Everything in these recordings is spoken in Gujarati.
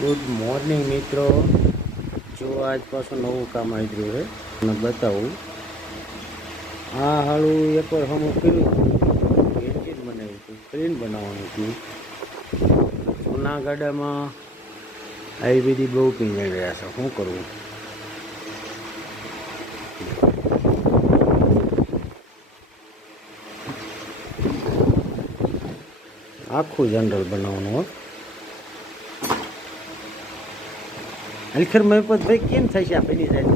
ગુડ મોર્નિંગ મિત્રો, જો આજ પાછું નવું કામ આવી રહ્યું છે તમને બતાવું. આ હાળું એકવાર હમું કર્યું હતું, એન્જિન બનાવ્યું હતું, સ્ક્રીન બનાવવાનું હતું. જૂના ગાડામાં આવી બધી બહુ પીંગળી રહ્યા છે, શું કરવું? આખું જનરલ બનાવવાનું હોય. અલખર મહેપત ભાઈ કેમ થશે આ પેલી જાય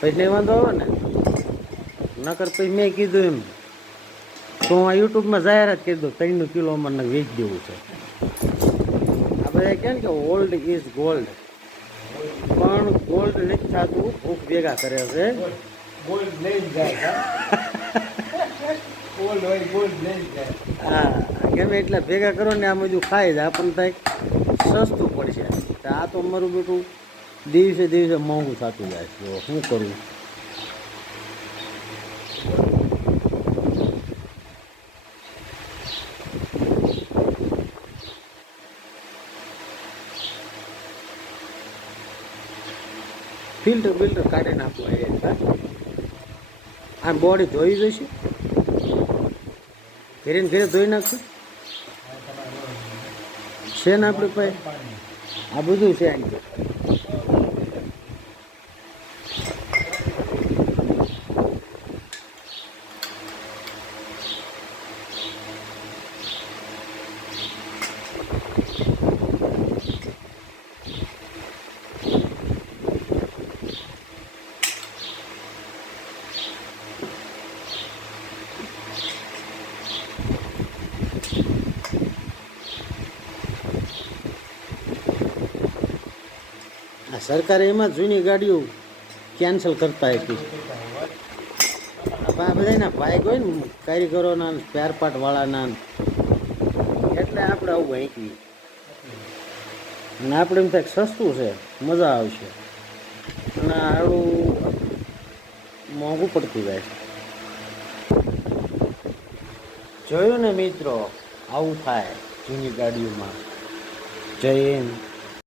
પછી નહીં વાંધો આવે ને. નકર પછી મેં કીધું એમ તો હું આ યુટ્યુબમાં જાહેરાત કરી દઉં 3 કિલો અમારે વેચી દેવું છે. આ બધા કહે ને કે ઓલ્ડ ઇઝ ગોલ્ડ, પણ ગોલ્ડ નથી થતું, ભૂખ ભેગા કરે છે. ગોલ્ડ લઈ જાય ગોલ્ડ હોય ગોલ્ડ લઈ જાય. હા, ગમે એટલા ભેગા કરો ને આ બધું ખાઈ જાય, આપણને થાય સસ્તું પડશે. આ તો અમારું બેટું દિવસે દિવસે મોંઘું થતું જાય છે, શું કરવું? ફિલ્ટર બિલ્ટર કાઢી નાખવું. આ બોડી ધોઈ જશે, ઘરે ને ઘરે ધોઈ નાખશું છે ને આપણે પાસે આ બધું છે. સરકારે એમાં જૂની ગાડીઓ કેન્સલ કરતા હતી. આ બધાના ભાઈક હોય ને કારીગરોના, સ્પેર પાર્ટ વાળાના, એટલે આપણે આવું વાંકીએ અને આપણે એમ થાય સસ્તું છે, મજા આવશે, અને આવું મોંઘું પડતું જાય છે. જોયું ને મિત્રો, આવું થાય જૂની ગાડીઓમાં. જય હિન્દ.